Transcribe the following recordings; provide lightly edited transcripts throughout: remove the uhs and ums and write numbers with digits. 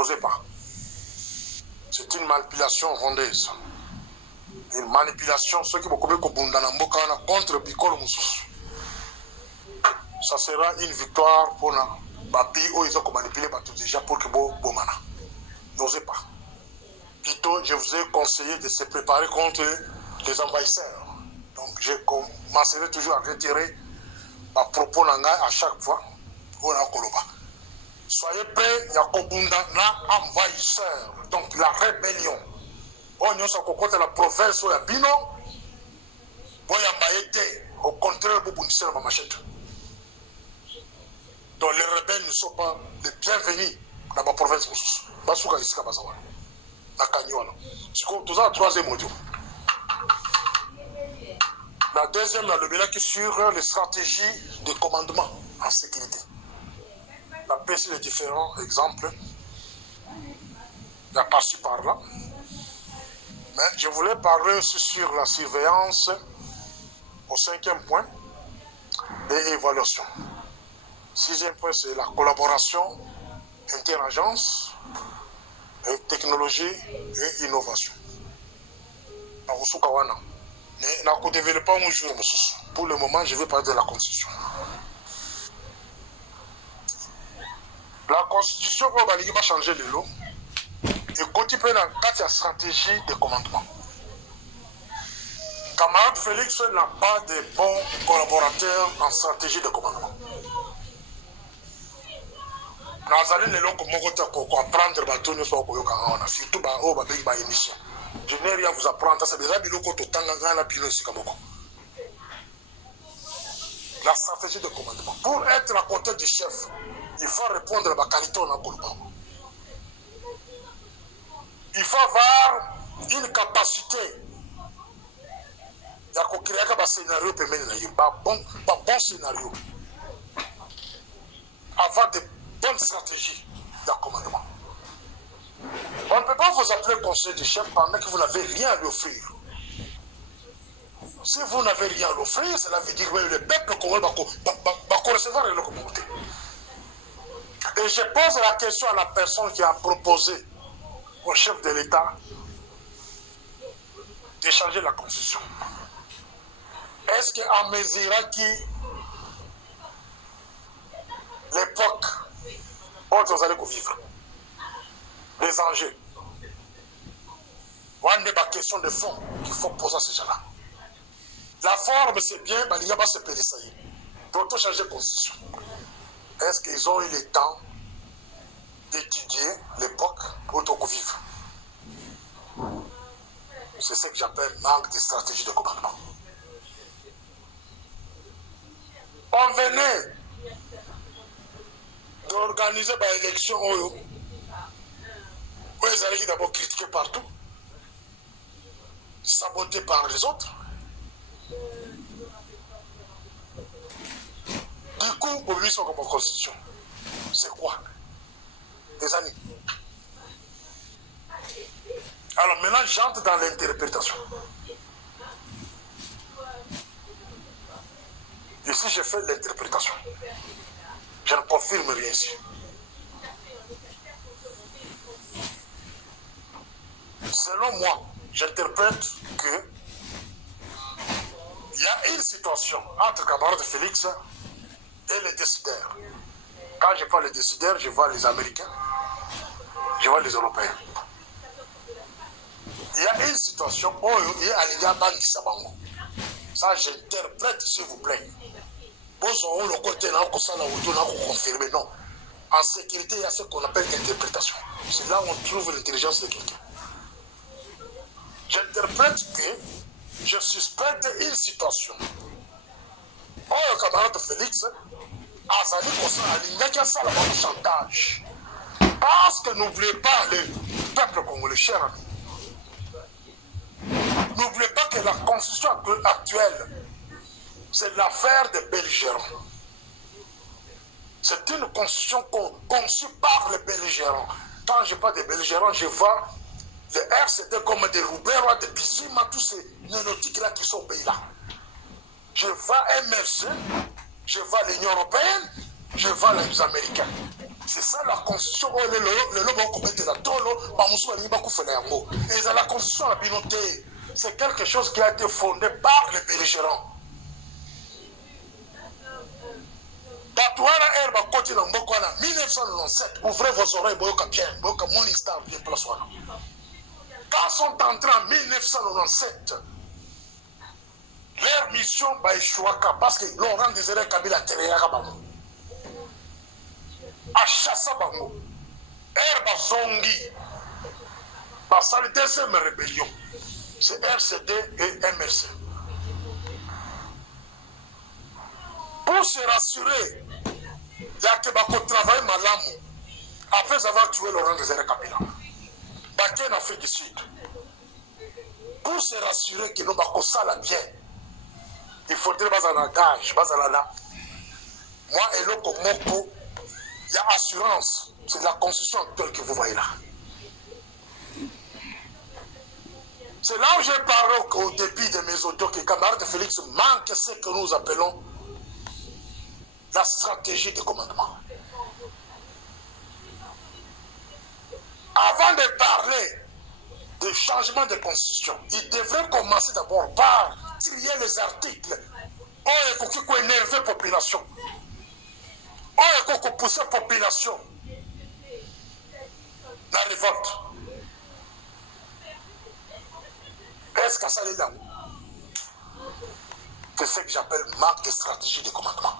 N'osez pas. C'est une manipulation rwandaise. Une manipulation, ceux qui vont contre Bikolo Moussous. Ça sera une victoire pour les pays où ils ont manipulé déjà pour que Bomana. N'osez pas. Plutôt, je vous ai conseillé de se préparer contre les envahisseurs. Donc, je commencerai toujours à retirer ma propos à chaque fois. Soyez prêts, il y a un envahisseur. Donc, la rébellion. On y a contre la province où il y a Bino. Au contraire, vous avez ma machette. Donc, les rebelles ne sont pas les bienvenus dans ma province. La troisième audio. La deuxième, là, le bilan qui est sur les stratégies de commandement en sécurité. La paix, les différents exemples. Il y a par-ci par-là. Mais je voulais parler aussi sur la surveillance au 5e point et évaluation. 6e point, c'est la collaboration interagence et technologie et innovation. Mais la co-développement, pour le moment, je vais parler de la Constitution. La Constitution, on va changer le lot. Et côté dans la stratégie de commandement. Camarade Félix n'a pas de bons collaborateurs en stratégie de commandement. Nous allons les locaux apprendre surtout aux émissions. Je n'ai rien à vous apprendre, c'est déjà des locaux tout la stratégie de commandement. Pour être à côté du chef, il faut répondre à la qualité en Kolba. Il faut avoir une capacité de créer un scénario, un bon scénario. Avoir de bonnes stratégies de commandement. On ne peut pas vous appeler conseiller de chef pendant que vous n'avez rien à lui offrir. Si vous n'avez rien à l'offrir, cela veut dire que le peuple congolais va recevoir le communauté. Et je pose la question à la personne qui a proposé au chef de l'État de changer la constitution. Est-ce qu'en mesurant l'époque où vous allez vivre, les enjeux, on a des questions de fond qu'il faut poser à ces gens-là. La forme, c'est bien, mais il y a pas ce pays. Pour tout changer la constitution. Est-ce qu'ils ont eu le temps d'étudier l'époque où on vivre? C'est ce que j'appelle manque de stratégie de commandement. On venait d'organiser une élection où ils allaient d'abord critiquer partout, saboter par les autres. Du coup, pour lui, son constitution, c'est quoi? Des amis. Alors maintenant, j'entre dans l'interprétation. Ici, je fais l'interprétation. Je ne confirme rien ici. Selon moi, j'interprète que il y a une situation entre camarade Félix et les décideurs. Quand je vois les décideurs, je vois les Américains, je vois les Européens. Il y a une situation où il y a Aliga Banki Sabango. Ça, j'interprète, s'il vous plaît. Bon, le côté là, on confirme, non. En sécurité, il y a ce qu'on appelle interprétation. C'est là où on trouve l'intelligence de quelqu'un. J'interprète que je suspecte une situation. Oh, le camarade Félix, Azali Kosa, le chantage. Parce que n'oubliez pas le peuple congolais, cher ami. N'oubliez pas que la constitution actuelle, c'est l'affaire des belligérants. C'est une constitution conçue par les belligérants. Quand je parle des belligérants, je vois les RCD comme des Roubero, des Bissima, tous ces néotiques-là qui sont au pays-là. Je vois MRC, je vois l'Union européenne, je vois les Américains. C'est ça la constitution. Et la constitution la binoté, c'est quelque chose qui a été fondé par les belligérants. Batouana Herba Koti dans Mbokwana, 1997, ouvrez vos oreilles, Boyoka bien, Boyoka Morning Star, bien place. Quand sont entrés en 1997, leur mission va échouer parce que Laurent Désiré Kabila Tereyaka Bango. A Chassa Bango. Herba Zongi. Parce que la deuxième rébellion, c'est RCD et MRC. Pour se rassurer, il y a que Bako travaille malamu après avoir tué Laurent Désiré Kabila. Baké en Afrique du Sud. Pour se rassurer que nous Bako sala bien, il faudrait pas en gage, pas en là. Moi et l'autre Moko, il y a assurance. C'est la constitution actuelle que vous voyez là. C'est là où j'ai parlé au début de mes audios que camarade Félix manque ce que nous appelons la stratégie de commandement. Avant de parler de changement de constitution, il devrait commencer d'abord par trier les articles qui ont énervé la population, qui ont poussé la population dans la révolte. Est-ce que ça est là? C'est ce que j'appelle manque de stratégie de commandement.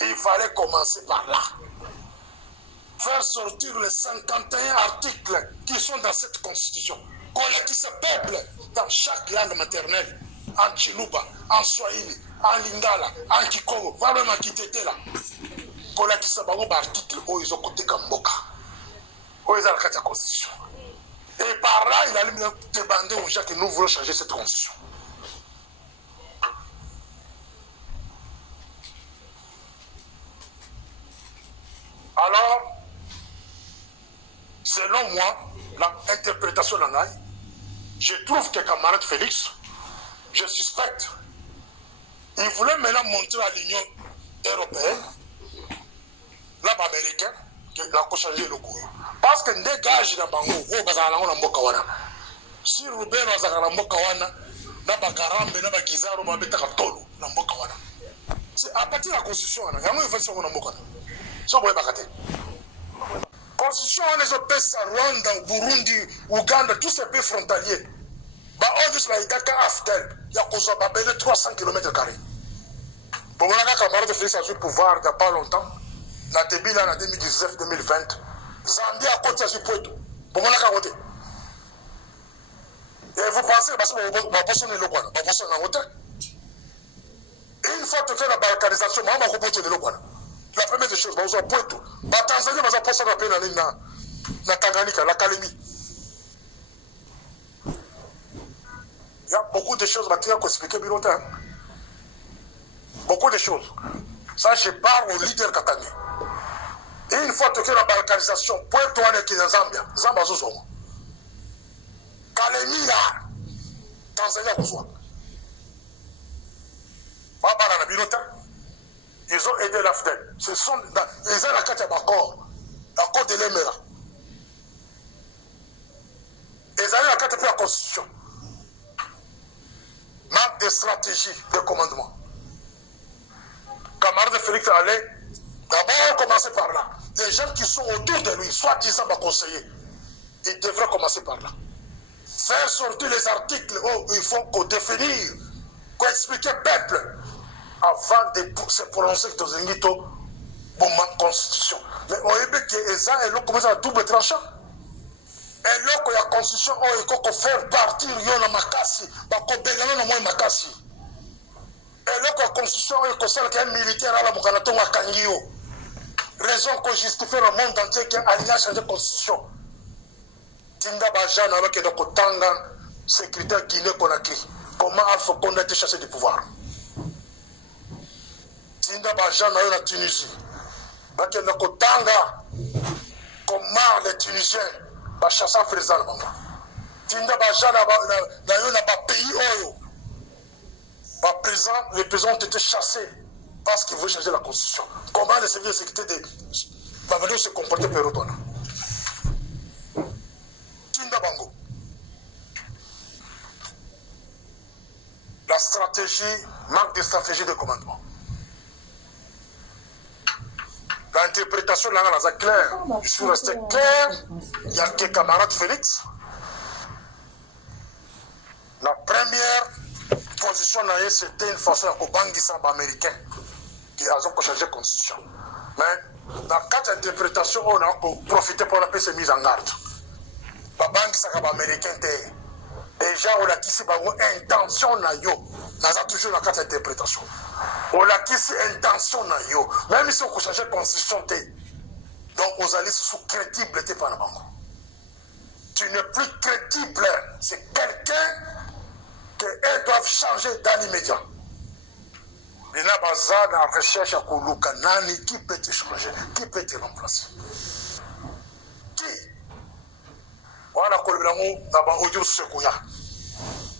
Il fallait commencer par là. Faire sortir les 51 articles qui sont dans cette constitution. Qui se peuple dans chaque langue maternelle. En Chiluba, en Swahili, en Lingala, en Kikogo, vraiment en Kitete là. Qui se peuple article où ils ont côté Kamboka. Où ils ont la constitution. Et par là, il a demandé aux gens que nous voulons changer cette constitution. Alors, selon moi, l'interprétation d'Anaï, je trouve que camarade Félix, je suspecte, il voulait maintenant montrer à l'Union européenne, l'Amérique américaine, qu'il a changé le goût. Parce que des gages dans Bango, si Ruben a Zagara Mokawana, Nabakarambe, Nabagizaro, Mabetaka Tolo, Nambokawana. C'est à partir de la constitution, il y a une façon de Mokana. La constitution, on les opère Rwanda, Burundi, Ouganda, tous ces pays frontaliers. On dit que Aftel, il y a 300 km². Pour moi, la camarade de Félix a eu le pouvoir il n'y a pas longtemps. Dans le début, en 2019-2020, Zambie a côté à Poitou. Pour moi, la côté. Et vous pensez que ma personne est le quoi? Ma personne est en hauteur. Une fois que la balkanisation, je vais vous le quoi? La première des choses, vous avez Poitou. La Tanzanie, vous avez pas ça dans la Tanganyika, la Calémie. Il y a beaucoup de choses qui ont expliqué bien longtemps. Beaucoup de choses. Ça, je parle au leader Katani. Et une fois que la balkanisation, Poitou est qui est dans Zambia, Zambia Zozo. Calémie là, Tanzanie a besoin. Ils ont aidé l'AFDEL. Ce sont les accords de l'Emera. Ils ont la carte de la Constitution. Manque de stratégie de commandement. Camarade Félix allait d'abord commencer par là. Les gens qui sont autour de lui, soi-disant conseillers, ils devraient commencer par là. Faire sortir les articles où il faut qu'on définisse, qu'on explique au peuple avant de se prononcer dans une constitution. Mais on a vu que ça, ils ont commencé à double tranchant. Et là, il y a la constitution, il faut faire partir la makasi, parce qu'on bégagne le moins makasi. Et là, la constitution, il faut qu'il y ait un militaire à la Mokanaton à Kangio. Raison qu'on justifie le monde entier qui a changé la constitution. Tinda Bajan avec le Kotanga, secrétaire Guinée-Conakry. Comment Alpha Condé a été chassé du pouvoir? Tinda Bajan dans la Tunisie. Avec le Kotanga, comment les Tunisiens ont chassé en faisant le Banga. Tinda Bajan dans un pays où les prisons ont été chassés parce qu'ils veulent changer la constitution. Comment les services de sécurité va venir se comporter pour Rodona? Kinda Bango. La stratégie, manque de stratégie de commandement. L'interprétation de la claire, je suis resté clair. Il y a que camarade Félix. La première position, c'était une façon au banque américain qui a changé la constitution. Mais dans quatre interprétations, on a profité pour la paix mise en garde. La banque américaine, déjà, on a ici une intention, on a toujours la quatre interprétations. On a ici une intention, même si on a changé la constitution, donc on allait sous crédibilité par la banque. Tu n'es plus crédible, c'est quelqu'un qu'elles doivent changer dans l'immédiat. Il y a besoin de recherche à Koulouka, qui peut te changer, qui peut te remplacer. Qui? Voilà, audio Sekouya.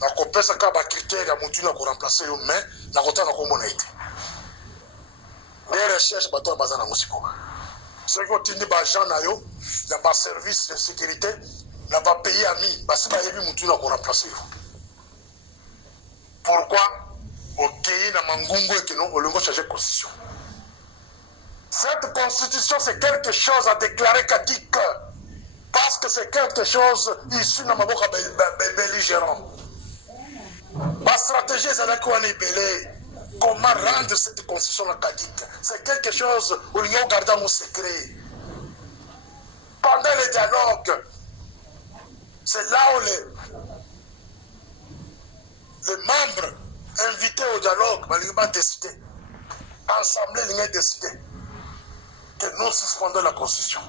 La compétence a des critères à monter pour remplacer, mais la côté n'a pas été. Les recherches, il y a besoin de musique. Ceux qui ont tenu des gens, il y a des services de sécurité, il y a des pays amis, parce qu'il y a des gens pour remplacer. Pourquoi? Au pays de Mangungo et que nous allons changer la constitution. Cette constitution, c'est quelque chose à déclarer caduque. Parce que c'est quelque chose issu de Maboka belligérant. Ma stratégie, c'est là qu'on est belé. Comment rendre cette constitution caduque? C'est quelque chose où nous gardons nos secrets. Pendant les dialogues, c'est là où les membres invités au dialogue, ils vont décider. Ensemble, ils vont décider que nous suspendons la constitution.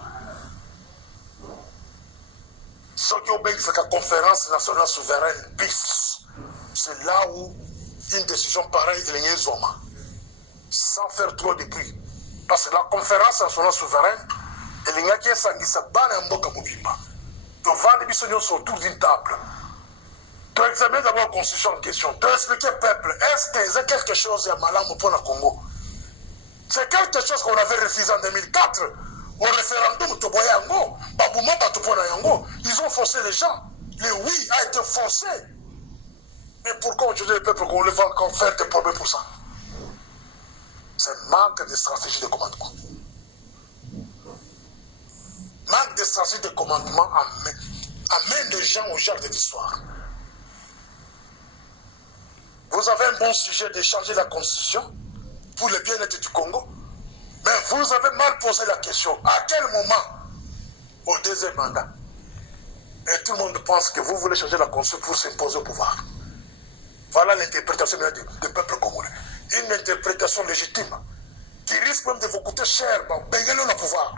Ceux qui ont fait la conférence nationale souveraine, PIF, c'est là où une décision pareille est Zoma. Sans faire trop de bruit. Parce que la conférence nationale souveraine, elle est qui est sanguissa ban en boka mobimba. Devant les bisognos autour d'une table. Tu examines d'abord la constitution en question. Tu expliques au peuple, est-ce que c'est quelque chose à Malam pour le Congo? C'est quelque chose qu'on avait refusé en 2004. Au référendum, ils ont forcé les gens. Le oui a été forcé. Mais pourquoi aujourd'hui le peuple congolais va encore faire des problèmes pour ça? C'est manque de stratégie de commandement. Manque de stratégie de commandement amène les gens au genre de l'histoire. Vous avez un bon sujet de changer la constitution pour le bien-être du Congo. Mais vous avez mal posé la question. À quel moment, au deuxième mandat, et tout le monde pense que vous voulez changer la constitution pour s'imposer au pouvoir. Voilà l'interprétation du peuple congolais. Une interprétation légitime qui risque même de vous coûter cher, payer le pouvoir.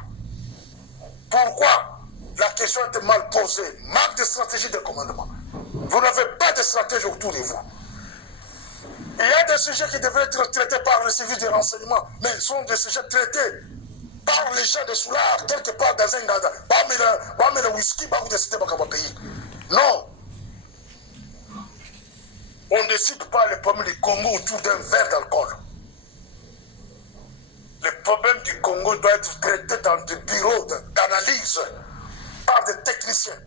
Pourquoi? La question était mal posée. Manque de stratégie de commandement. Vous n'avez pas de stratégie autour de vous. Il y a des sujets qui devraient être traités par les services de renseignement, mais ce sont des sujets traités par les gens de Soulard, quelque part dans un gada. Pas le whisky, pas vous décidez dans le pays. Non. On ne décide pas les problèmes du Congo autour d'un verre d'alcool. Les problèmes du Congo doivent être traités dans des bureaux d'analyse par des techniciens.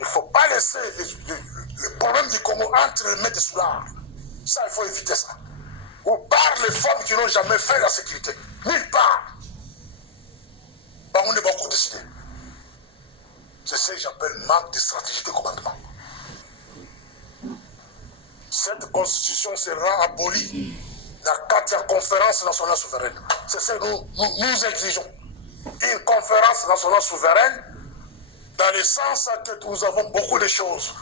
Il ne faut pas laisser les problèmes du Congo entre les mains de Soulard. Ça, il faut éviter ça. Ou par les femmes qui n'ont jamais fait la sécurité. Nulle part. On est beaucoup décidé. C'est ce que j'appelle manque de stratégie de commandement. Cette constitution sera abolie dans la 4e conférence nationale souveraine. C'est ce que nous exigeons. Une conférence nationale souveraine dans le sens que nous avons beaucoup de choses.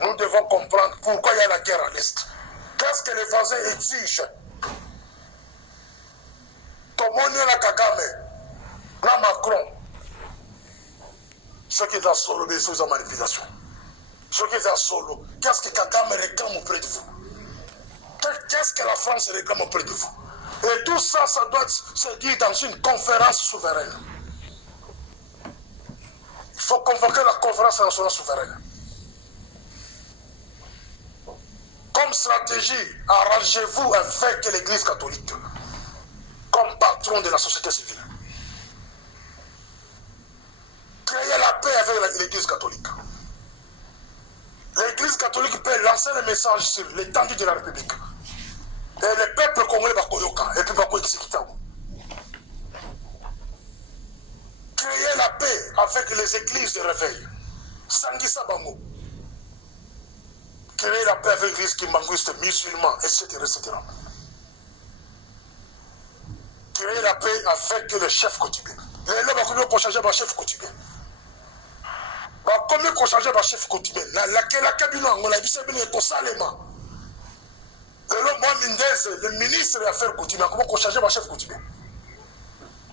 Nous devons comprendre pourquoi il y a la guerre à l'Est. Qu'est-ce que les voisins exigent? Tomonio la Kagame, la Macron, ceux qui sont solo, mais sous la manipulation. Ceux qui sont solo, qu'est-ce que Kagame réclame auprès de vous? Qu'est-ce que la France réclame auprès de vous? Et tout ça, ça doit se dire dans une conférence souveraine. Il faut convoquer la conférence nationale souveraine. Comme stratégie, arrangez-vous avec l'Église catholique comme patron de la société civile. Créez la paix avec l'Église catholique. L'Église catholique peut lancer le message sur l'étendue de la République. Et le peuple congolais va koyoka et puis va koyekita. Créer la paix avec les églises de réveil. Sangisa Bango. Créer la paix avec l'église kimbanguiste, musulmans, etc., etc. Créer la paix avec les chefs coutumiers. Les gens vont changer les chefs coutumiers. Comment on change les chefs coutumiers? La cabine, on a dit ça, mais pour ça, les mains. Le ministre des Affaires coutumières, comment on change les chefs coutumiers?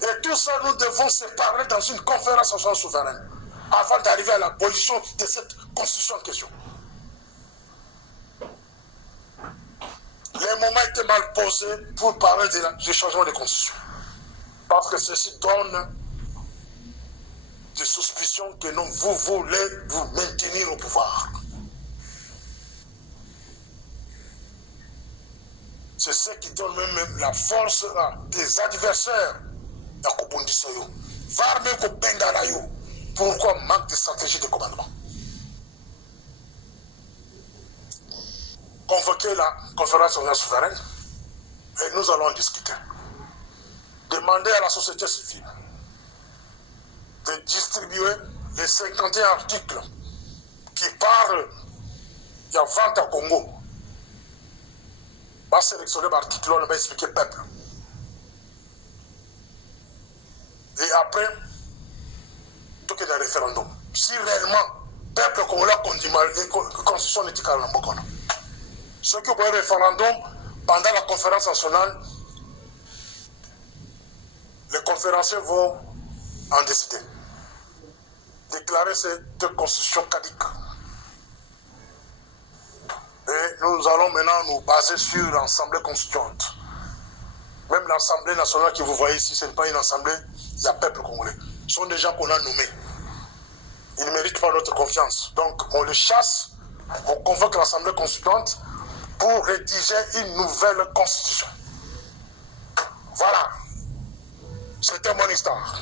Et tout ça, nous devons se parler dans une conférence nationale souveraine avant d'arriver à l'abolition de cette constitution en question. Les moments étaient mal posés pour parler du changement de constitution. Parce que ceci donne des suspicions que non, vous voulez vous maintenir au pouvoir. C'est ce qui donne même la force des adversaires. Pourquoi manque de stratégie de commandement? Convoquer la conférence nationale souveraine et nous allons en discuter. Demander à la société civile de distribuer les 51 articles qui parlent de la vente à Congo. Va sélectionner l'article, on va expliquer peuple. Et après, tout est un référendum. Si réellement, peuple congolais condamne la constitution n'est pas en Bokona. Ceux qui ont un référendum pendant la conférence nationale, les conférenciers vont en décider. Déclarer cette constitution caduque. Et nous allons maintenant nous baser sur l'Assemblée constituante. Même l'Assemblée nationale que vous voyez ici, ce n'est pas une assemblée, il y a peuple congolais. Ce sont des gens qu'on a nommés. Ils ne méritent pas notre confiance. Donc on les chasse, on convoque l'Assemblée constituante pour rédiger une nouvelle constitution. Voilà. C'était mon histoire.